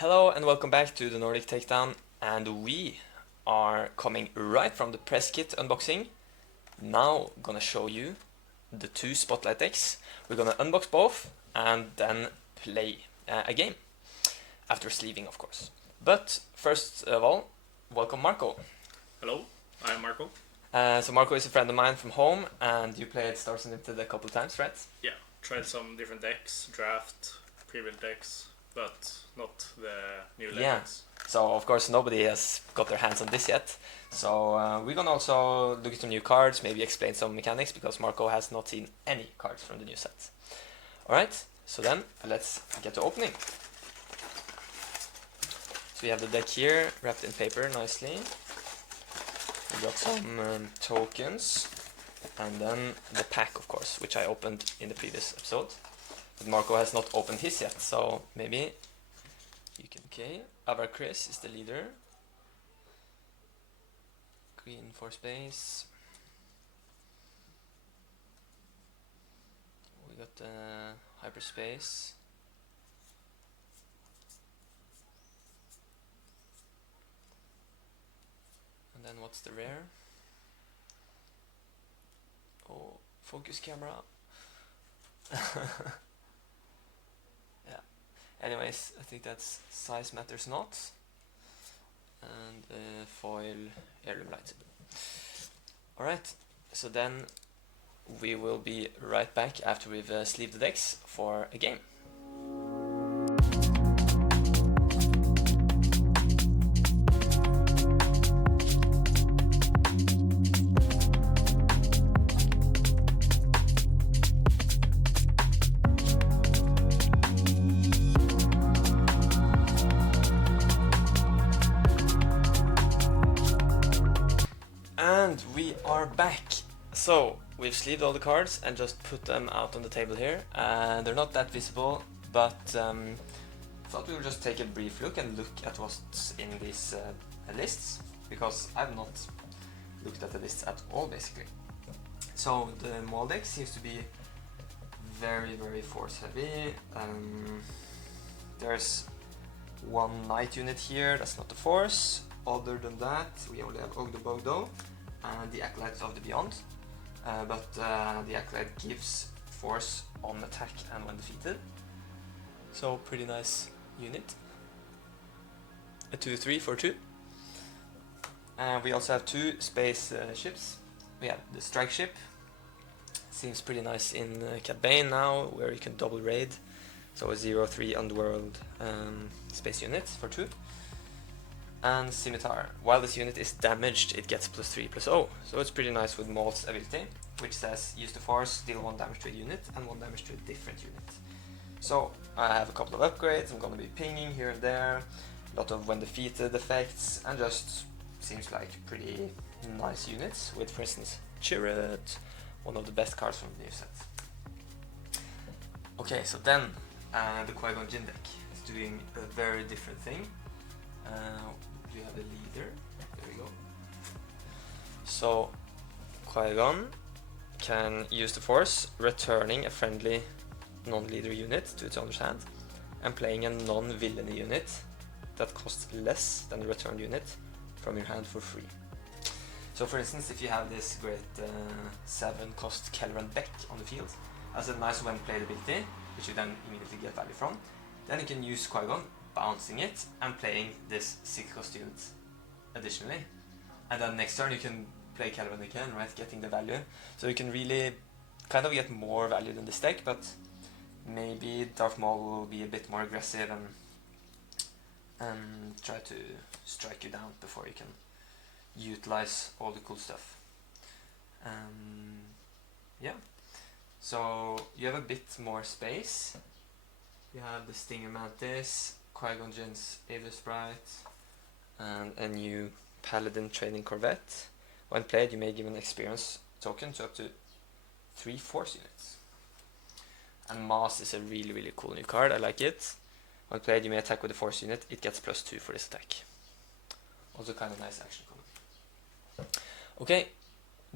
Hello and welcome back to the Nordic Takedown, and we are coming right from the press kit unboxing. Now gonna show you the two Spotlight decks. We're gonna unbox both and then play a game after sleeving, of course. But first of all, welcome Marko. Hello, I'm Marko. So Marko is a friend of mine from home, and you played Stars Unlimited a couple of times, right? Yeah, tried some different decks, draft, pre-built decks, but not the new legends. So of course nobody has got their hands on this yet. So we're gonna also look at some new cards, maybe explain some mechanics, because Marko has not seen any cards from the new set. Alright, so then let's get to opening. So we have the deck here, wrapped in paper nicely. We got some tokens, and then the pack, of course, which I opened in the previous episode. But Marko has not opened his yet, so maybe you can. Okay, Avar Chris is the leader. Green for space. We got hyperspace. And then what's the rare? Oh, focus camera. Yeah. Anyways, I think that's size matters not. And foil heirloom lightsaber. Alright, so then we will be right back after we've sleeved the decks for a game. And we are back. So we've sleeved all the cards and just put them out on the table here. They're not that visible, but thought we would just take a brief look and look at what's in these lists, because I've not looked at the lists at all basically. So the Maul deck seems to be very force heavy. There's one knight unit here, that's not the force. Other than that, we only have Ogdo Bogdo and the Acolytes of the Beyond. But the Acolyte gives force on attack and when defeated. So pretty nice unit. A 2/3 for 2. And we also have two space ships. We have the strike ship. Seems pretty nice in Cad Bane now, where you can double raid. So a 0/3 underworld space unit for 2. And Scimitar. While this unit is damaged, it gets +3/+0. So it's pretty nice with Maul's ability, which says use the force, deal 1 damage to a unit and 1 damage to a different unit. So I have a couple of upgrades. I'm gonna be pinging here and there, a lot of when defeated effects, and just seems like pretty nice units with, for instance, Chirrut, one of the best cards from the new set. Okay, so then the Qui-Gon Jinn deck is doing a very different thing. You have a leader, there we go. So Qui-Gon can use the force, returning a friendly non-leader unit to its owner's hand, and playing a non-villainy unit that costs less than the returned unit from your hand for free. So for instance, if you have this great 7 cost Kelleran Beck on the field, as a nice when played ability, which you then immediately get value from, then you can use Qui-Gon, bouncing it and playing this 6 cost unit additionally. And then next turn you can play Kelleran again, right, getting the value. So you can really kind of get more value than this deck, but maybe Darth Maul will be a bit more aggressive and try to strike you down before you can utilize all the cool stuff. Yeah, so you have a bit more space. You have the Stinger Mantis, Qui-Gon Jinn's Aether Sprite, and a new Paladin Trading Corvette. When played, you may give an experience token to up to 3 force units. And Mass is a really cool new card, I like it. When played, you may attack with a force unit, it gets +2 for this attack. Also kind of nice action common. Okay,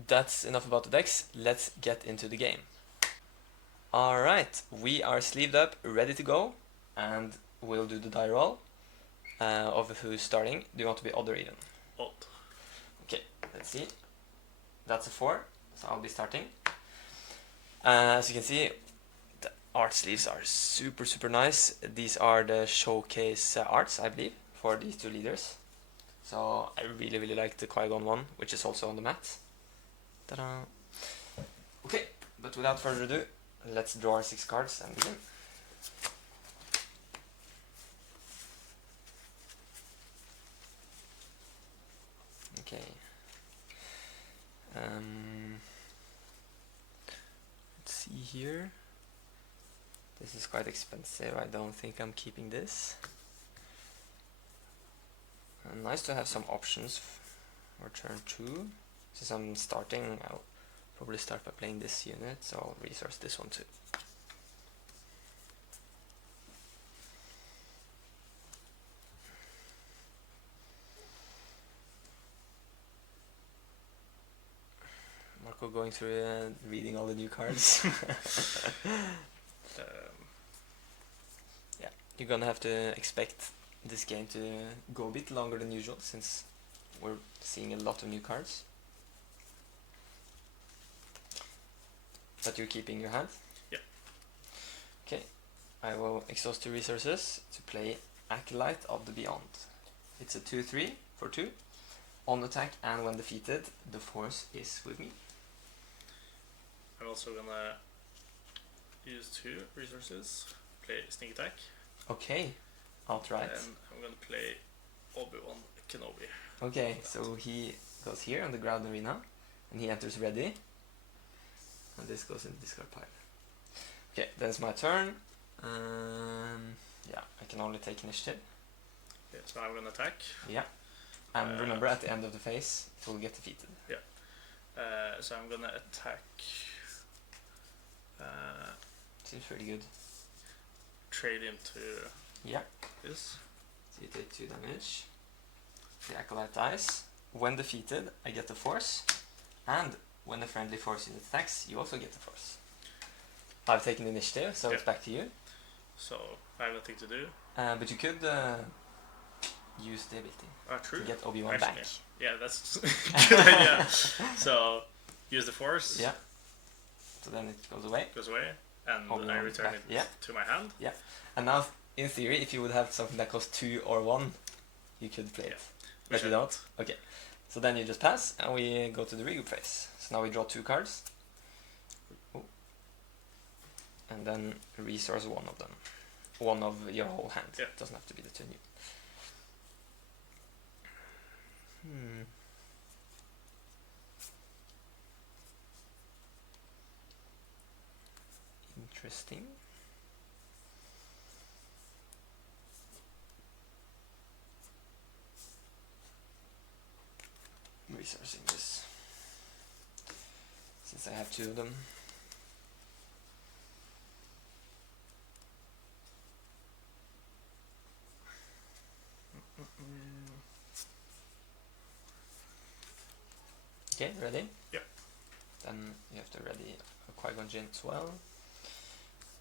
that's enough about the decks, let's get into the game. Alright, we are sleeved up, ready to go, and we'll do the die roll. of who's starting. Do you want to be odd or even? Odd. Okay, let's see. That's a 4, so I'll be starting. As you can see, the art sleeves are super nice. These are the showcase arts, I believe, for these 2 leaders. So I really like the Qui-Gon one, which is also on the mat. Ta-da! Okay, but without further ado, let's draw our 6 cards and begin. Okay. Let's see here. This is quite expensive. I don't think I'm keeping this. Nice to have some options for turn 2. Since I'm starting, I'll probably start by playing this unit, so I'll resource this one too. Marko going through reading all the new cards. Yeah, you're gonna have to expect this game to go a bit longer than usual since we're seeing a lot of new cards. But you're keeping your hand? Yeah. Okay, I will exhaust 2 resources to play Acolyte of the Beyond. It's a 2/3 for 2. On attack and when defeated, the force is with me. I'm also gonna use 2 resources, play sneak attack. Okay, outright. And I'm gonna play Obi-Wan Kenobi. Okay, so he goes here on the ground arena, and he enters ready. And this goes in the discard pile. Okay, then it's my turn. Yeah, I can only take initiative. Yeah, so I'm gonna attack. Yeah. And remember, at the end of the phase, it will get defeated. Yeah. So I'm gonna attack. Seems pretty good. Trade into Yeah. this. So you take 2 damage. The Acolyte dies. When defeated, I get the force. And when a friendly force unit attacks, you also get the force. I've taken the initiative, so it's back to you. So I have nothing to do. But you could use the ability True. to get Obi-Wan back. Yeah, that's a good idea. So use the force. Yeah. So then it goes away. Goes away, and Obi-Wan I return back. it to my hand. Yeah. And now, in theory, if you would have something that costs 2 or 1, you could play it. But you don't. Okay. So then you just pass, and we go to the regroup phase. So now we draw 2 cards. Ooh. And then resource 1 of them. 1 of your whole hand. Yeah. It doesn't have to be the 2 new. Interesting. Resourcing this, since I have 2 of them. Okay, ready? Yep. Then you have to ready a Qui-Gon Jinn as well.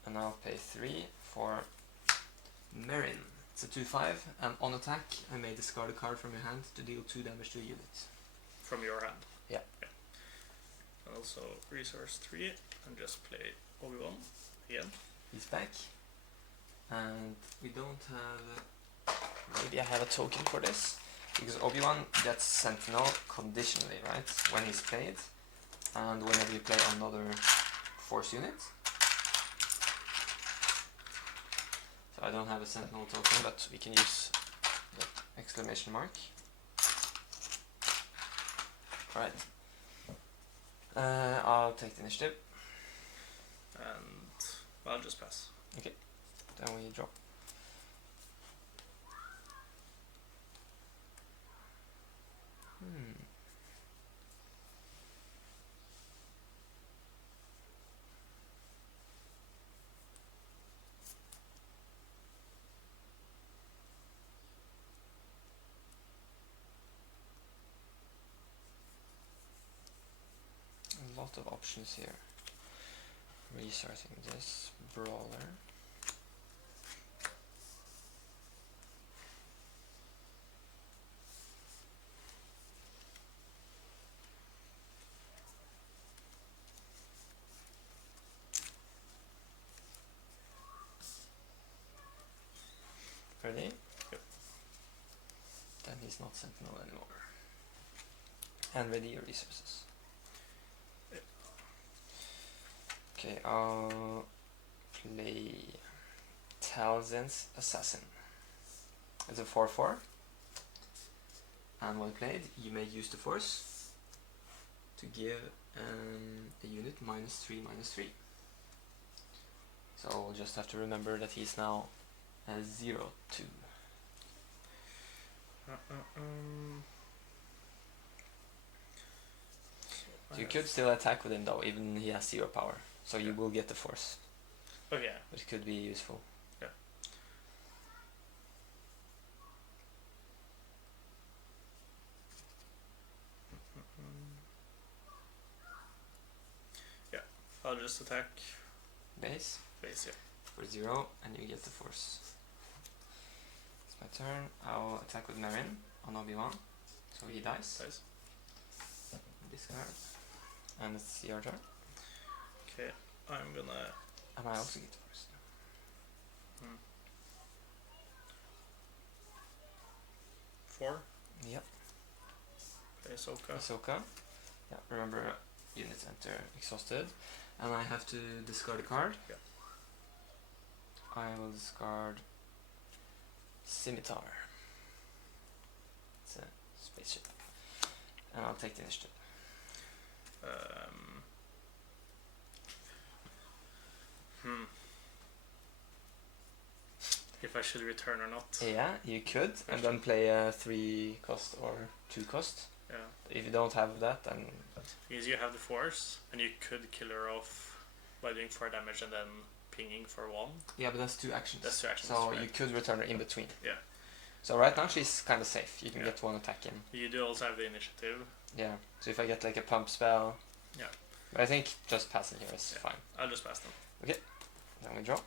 And I'll pay 3 for Merrin. It's a 2/5, and on attack, I may discard a card from your hand to deal 2 damage to a unit. From your hand? Yeah. And also resource 3, and just play Obi-Wan again. He's back. And we don't have... maybe I have a token for this. Because Obi-Wan gets Sentinel conditionally, right? When he's played. And whenever you play another force unit. So I don't have a Sentinel token, but we can use the exclamation mark. Alright. I'll take the initiative. And I'll just pass. Okay. Then we drop. A lot of options here. Resourcing this brawler. Ready? Yep. Then he's not Sentinel anymore. And ready your resources. Yep. Okay, I'll play Talzin's Assassin. It's a 4/4. And when played, you may use the Force to give a unit -3/-3. So we'll just have to remember that he's now a 0/2. So you could still attack with him though, even he has 0 power. So you will get the Force. Okay. Which could be useful. Yeah. Yeah, I'll just attack Base base, yeah. for 0, and you get the Force. It's my turn. I'll attack with Marin on Obi-Wan, so he dies. Discard. And it's your turn. Okay, I'm gonna... And I also get the Force. Hmm. 4. Yep. Play Ahsoka. Ahsoka. Yeah, remember units enter exhausted. And I have to discard a card. Yeah. I will discard Scimitar. It's a spaceship. And I'll take the initiative. If I should return or not. Yeah, you could, and then play a 3 cost or 2 cost. Yeah. If you don't have that, then... Because you have the Force, and you could kill her off by doing 4 damage and then pinging for 1. Yeah, but that's 2 actions. That's 2 actions, so right. you could return her in between. Yeah. So right now she's kind of safe. You can get 1 attack in. You do also have the initiative. Yeah. So if I get like a pump spell... Yeah. But I think just passing here is fine. I'll just pass them. Okay. Then we draw.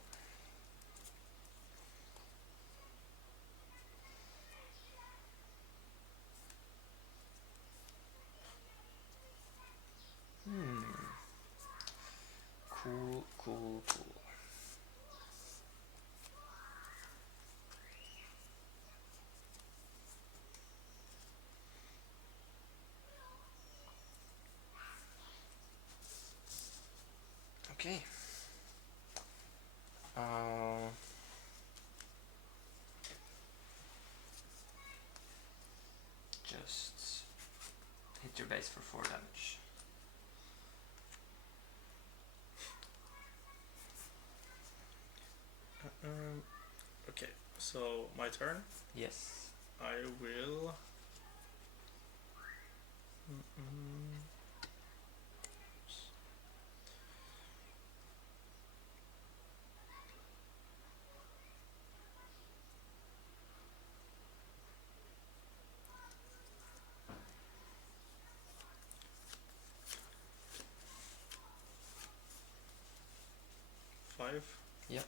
Cool. Okay. Just hit your base for 4 damage. Okay, so my turn. Yes. I will... Five. Yep.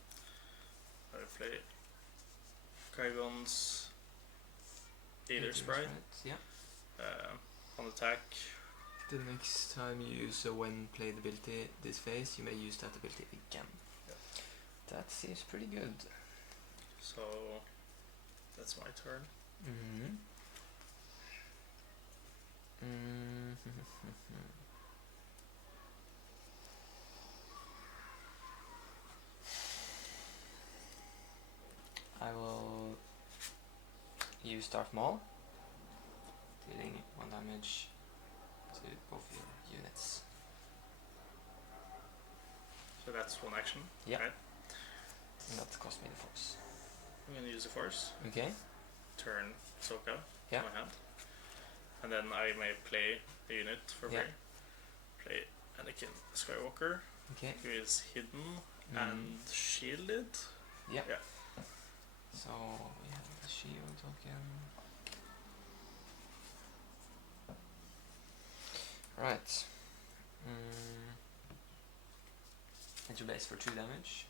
I play Qui-Gon's Either Sprite. Yeah. On attack. The next time you use a when played ability this phase, you may use that ability again. Yep. That seems pretty good. So that's my turn. I will use Darth Maul, dealing 1 damage to both your units. So that's 1 action. Yeah. Right? And that cost me the Force. I'm gonna use the Force. Okay. Turn Ahsoka Yeah. to my hand. And then I may play a unit for free. Play Anakin Skywalker, Okay. who is hidden and shielded. Yeah. Yeah. So we have the shield token. Right. Hit your base for 2 damage.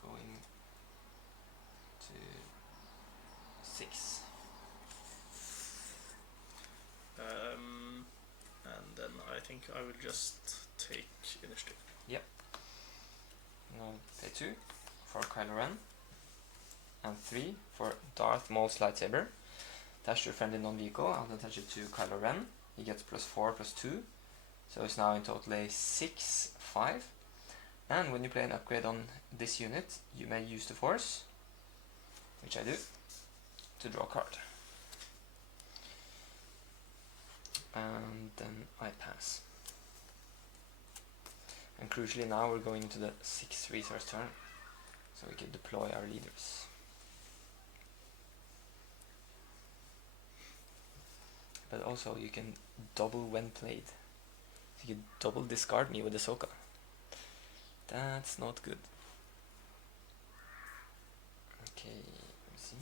Going to 6. And then I think I will just take initiative. Yep. And I'll pay 2 for Kylo Ren. and 3 for Darth Maul's lightsaber. Attach to your friendly non-vehicle, I'll attach it to Kylo Ren. He gets +4, +2. So it's now in total a 6, 5. And when you play an upgrade on this unit, you may use the Force, which I do, to draw a card. And then I pass. And crucially now we're going into the 6th resource turn, so we can deploy our leaders. But also you can double when played. So you can double discard me with Ahsoka. That's not good. Okay, let me see.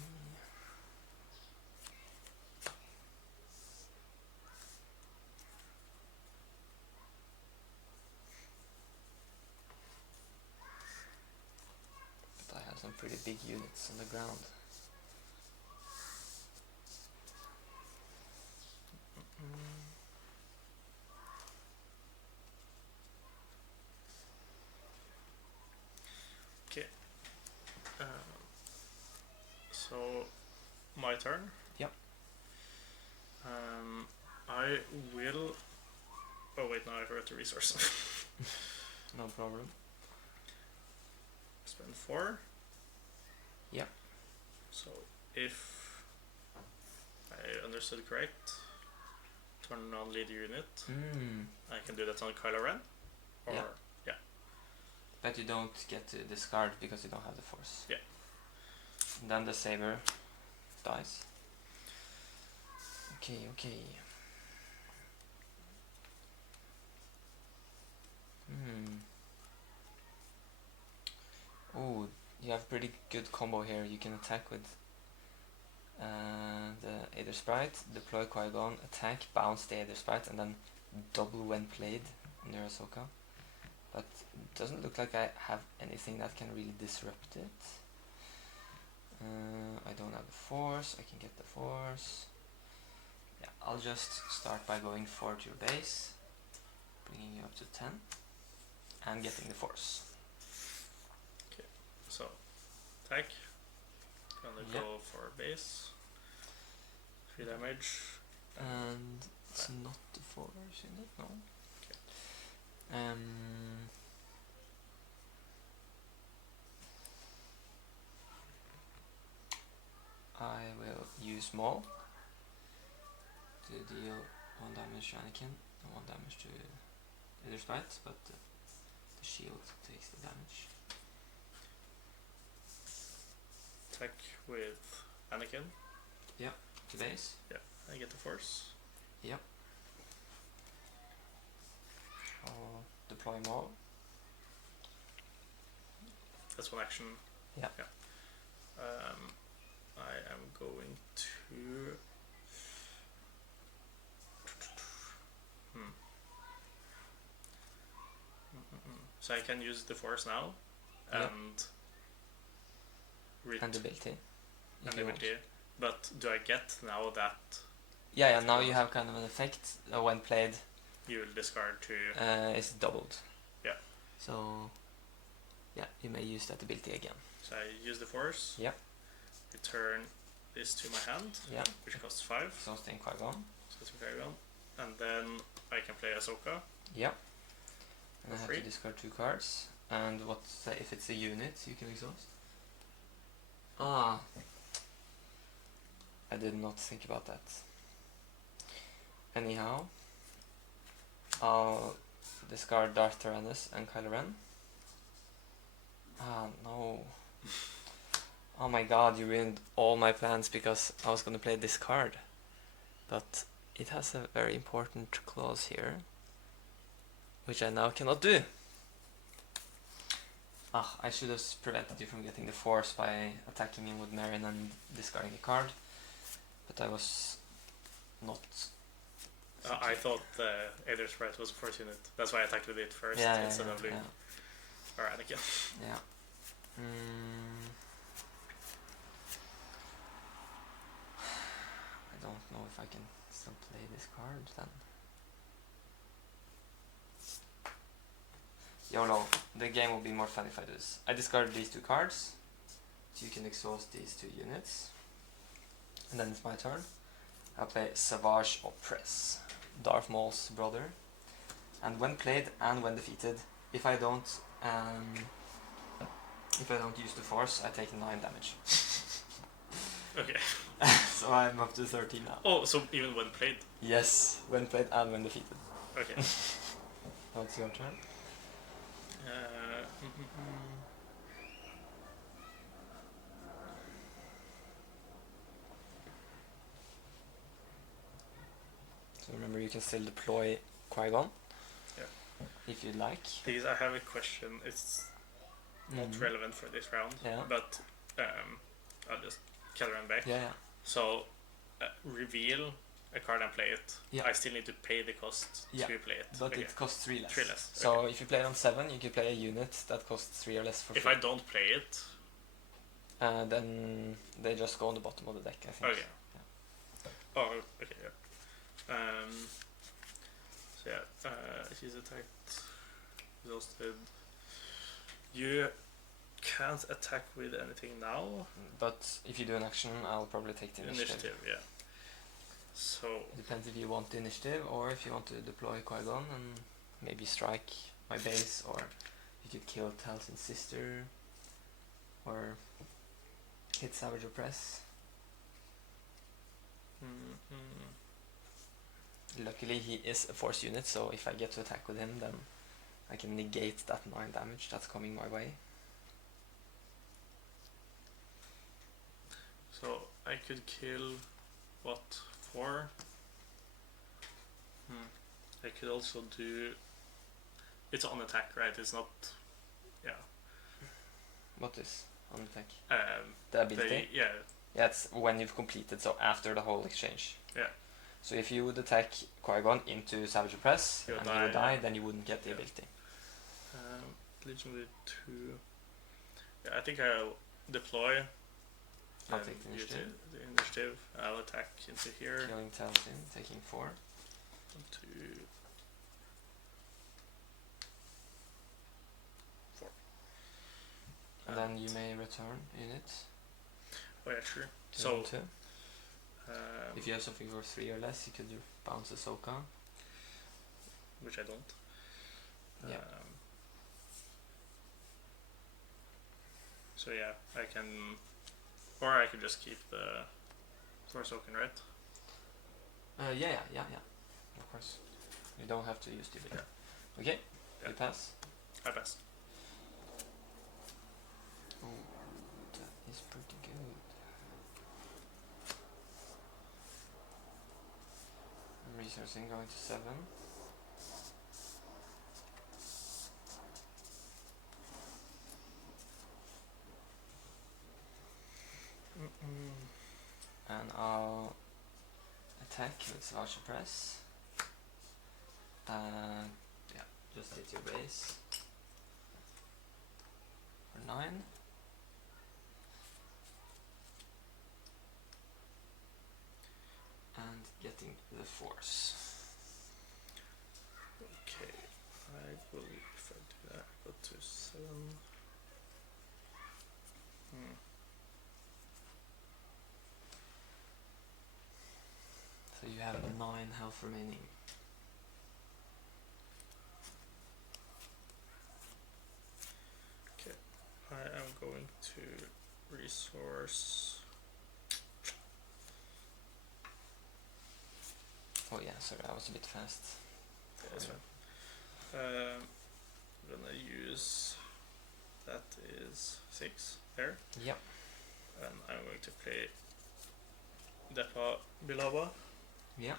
But I have some pretty big units on the ground. Okay. So my turn. Yep. I will. Oh wait, no, I forgot the resource. No problem. Spend 4. Yep. So if I understood correct, turn on lead unit. I can do that on Kylo Ren. Or Yeah. Yeah. But you don't get to discard because you don't have the Force. Yeah. And then the saber dies. Okay, okay. Oh, you have pretty good combo here. You can attack with the Aether Sprite, deploy Qui-Gon, attack, bounce the Aether Sprite, and then double when played on your Ahsoka. But it doesn't look like I have anything that can really disrupt it. I don't have the Force, I can get the Force. Yeah, I'll just start by going 4 to your base, bringing you up to 10, and getting the Force. So attack. Gonna go for base. 3 damage. And it's not the Force in it, no? Okay. I will use Maul to deal 1 damage to Anakin and 1 damage to the other sprite, but the shield takes the damage. Attack with Anakin. Yeah, to base. Yeah, I get the Force. Yep. I'll deploy Maul. That's one action. Yeah. I am going to. So I can use the Force now, and and ability. And ability. But do I get now that? Yeah, now you have kind of an effect when played. You will discard to. It's doubled. Yeah. So, yeah, you may use that ability again. So I use the Force. Yep. Return this to my hand. Yeah. Which costs 5. Exhausting Qui-Gon. And then I can play Ahsoka. Yep. And I have free. to discard 2 cards. And what if it's a unit you can exhaust? Ah. I did not think about that. Anyhow, I'll discard Darth Tyrannus and Kylo Ren. Ah, no. Oh my god, you ruined all my plans because I was gonna play this card. But it has a very important clause here, which I now cannot do. Ah, I should have prevented you from getting the Force by attacking him with Marin and discarding a card. But I was not... I thought the Aether Sprite was a Force unit. That's why I attacked with it first instead of Luke. Or Anakin. Yeah. I don't know if I can still play this card then. YOLO, the game will be more fun if I do this. I discarded these 2 cards, you can exhaust these 2 units. And then it's my turn. I play Savage Oppress, Darth Maul's brother. And when played and when defeated, if I don't use the force, I take 9 damage. Okay. So I'm up to 13 now. Oh, so even when played? Yes, when played and when defeated. Okay. Now it's your turn. So remember, you can still deploy Qui-Gon. Yeah. If you'd like. Please, I have a question. It's not relevant for this round. Yeah. But I'll just color them back. Yeah. So reveal a card and play it. Yeah. I still need to pay the cost to play it. But it costs 3 less. 3 less. So okay. if you play it on 7, you can play a unit that costs 3 or less for free. If I don't play it, then they just go on the bottom of the deck, I think. Okay. Yeah. Oh, okay, yeah. So yeah, he's attacked, exhausted. You can't attack with anything now. But if you do an action, I'll probably take the initiative. Yeah. So Depends if you want the initiative or if you want to deploy Qui-Gon and maybe strike my base, or you could kill Talzin's sister, or hit Savage Oppress. Luckily he is a force unit, so if I get to attack with him, then I can negate that 9 damage that's coming my way. So I could kill what, 4? I could also do. It's on attack, right? It's not. Yeah. What is on attack? The ability? Yeah. Yeah, it's when you've completed, so after the whole exchange. Yeah. So if you would attack Qui-Gon into Savage Oppress He and would he would die, die, then you wouldn't get the ability. Legion with 2. Yeah, I think I'll deploy. I'll take the initiative. The initiative. I'll attack into here. Killing Talzin, taking 4. 1, 2, 4. And then you may return unit. Oh yeah, sure. To So 2. If you have something for 3 or less, you could bounce Ahsoka. which I don't. Yeah. So yeah, I can, or I could just keep the Force Token, right? Yeah. Of course. You don't have to use the ability. Yeah. Okay, Yeah. you pass. I pass. Oh, that is pretty good. Resourcing going to 7. And I'll attack with Savage Press. Yeah, just hit your base for 9. And getting the force. Okay, I will, if I do that, go to 7. So you have 9 health remaining. Okay, I am going to resource. Oh yeah, sorry, I was a bit fast. Yeah, that's fine. I'm gonna use, that is 6 there. Yep. And I'm going to play Depa Bilaba. Yeah.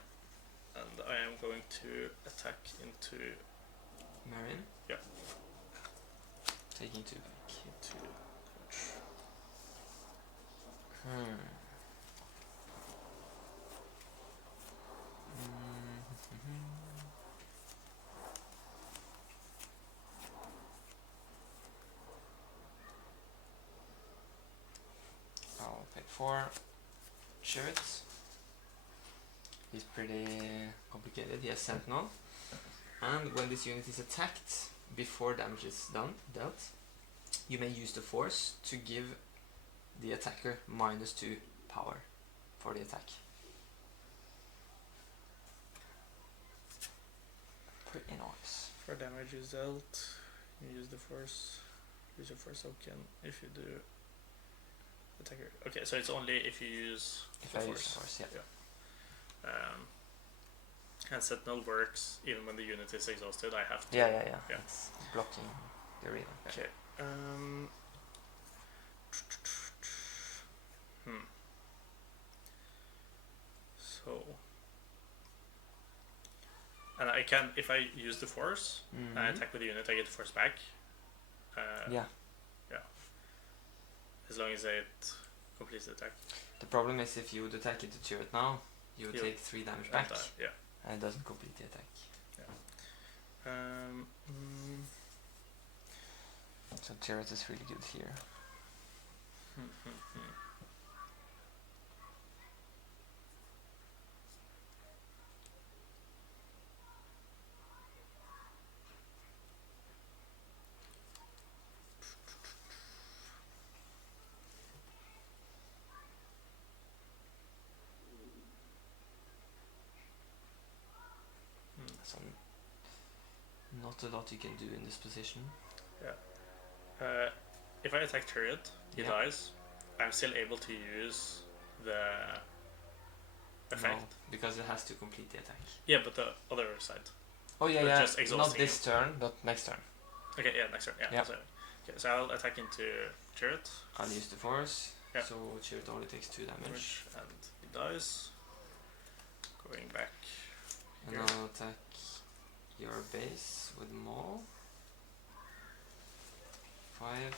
And I am going to attack into Marin. Yeah. Taking 2 back. into damage. I'll pick 4 chariots. He's pretty complicated. He has Sentinel. And when this unit is attacked, before damage is dealt, you may use the force to give the attacker -2 power for the attack. Pretty nice. For damage is dealt, you use the force. Use your force token if you do attacker. Okay, so it's only if you use If the I force. use the force, yeah. And Sentinel works even when the unit is exhausted. I have to. Yeah. It's blocking the arena. Okay. So. And I can, if I use the force, and I attack with the unit, I get the force back. Yeah. As long as it completes the attack. The problem is if you would attack it to turret now, you would take 3 damage back. Yeah. And it doesn't complete the attack. So turret is really good here. So not a lot you can do in this position. If I attack turret, he dies. I'm still able to use the effect. No, because it has to complete the attack. Yeah, but the other side. Oh yeah. Just Not this turn, but next turn. Okay, yeah, next turn. Yeah. Sorry. Okay, so I'll attack into turret. I'll use the force. Yeah. So turret only takes 2 damage. And he dies. Going back. And I'll attack your base with Maul. 5.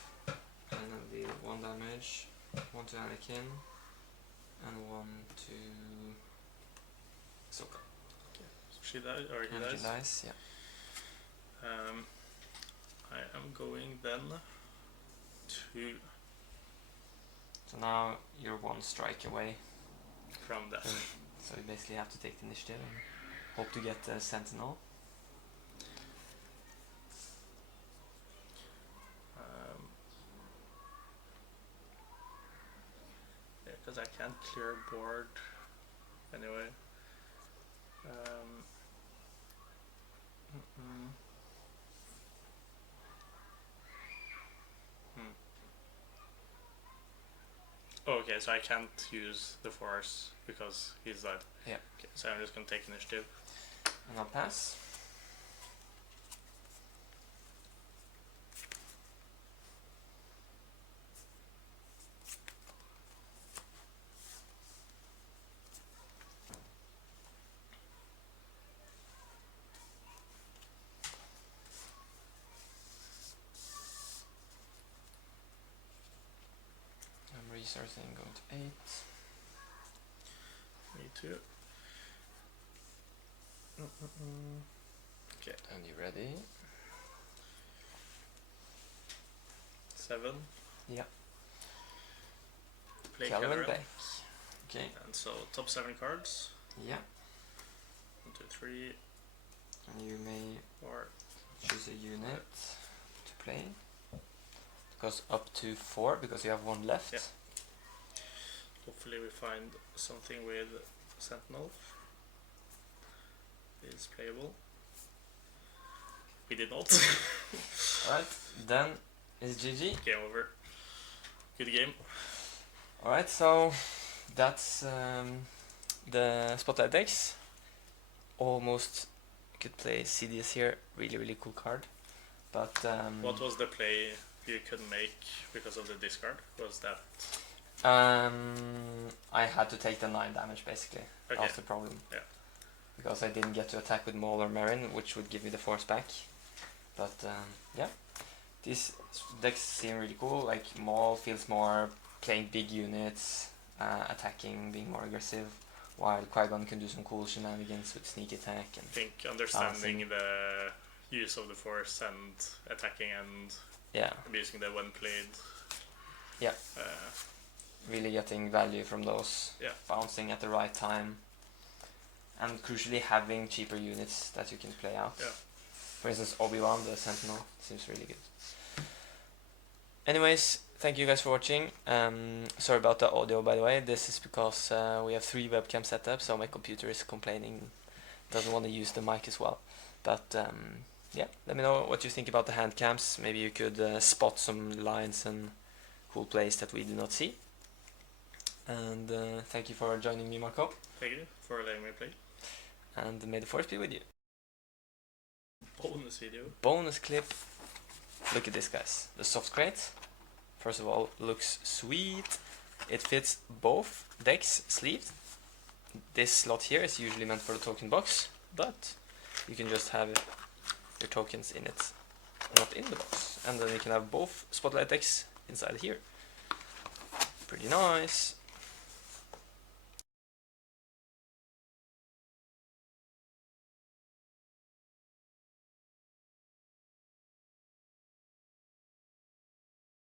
And I'll deal 1 damage. 1 to Anakin. And 1 to Ahsoka. Okay. So she dies, or he dies? She dies, yeah. I am going then to... So now you're 1 strike away from that. So you basically have to take the initiative and hope to get the Sentinel. Yeah, because I can't clear board anyway. Okay, so I can't use the force because he's dead. Yeah. Okay, so I'm just gonna take initiative. And I'll pass. I'm resourcing, going to 8. Me too. Okay. And you ready? 7. Yeah. Play Calvin Calvin. back. Okay. And so top 7 cards. Yeah. 1, 2, 3, And you may 4. choose a unit to play. It goes up to 4 because you have 1 left. Yeah. Hopefully we find something with Sentinel. It's playable. We did not. Alright, then it's GG. Game over. Good game. Alright, so that's the Spotlight decks. Almost could play CDS here. Really cool card. But What was the play you couldn't make because of the discard? Was that... I had to take the 9 damage basically. Okay. That was the problem. Yeah. Because I didn't get to attack with Maul or Marin, which would give me the force back. But yeah, these decks seem really cool. Like Maul feels more playing big units, attacking, being more aggressive, while Qui-Gon can do some cool shenanigans with sneak attack. And I think understanding the use of the force and attacking and abusing the when played. Yeah. Really getting value from those. Yeah. Bouncing at the right time. And crucially having cheaper units that you can play out. Yeah. For instance, Obi-Wan, the Sentinel, seems really good. Anyways, thank you guys for watching. Sorry about the audio, by the way. This is because we have 3 webcam setups, so my computer is complaining, doesn't want to use the mic as well. But yeah, let me know what you think about the hand cams. Maybe you could spot some lines and cool plays that we do not see. And thank you for joining me, Marko. Thank you for letting me play. And may the force be with you. Bonus video. Bonus clip. Look at this, guys. The soft crate, first of all, looks sweet. It fits both decks sleeved. This slot here is usually meant for the token box, but you can just have your tokens in it, not in the box. And then you can have both Spotlight decks inside here. Pretty nice.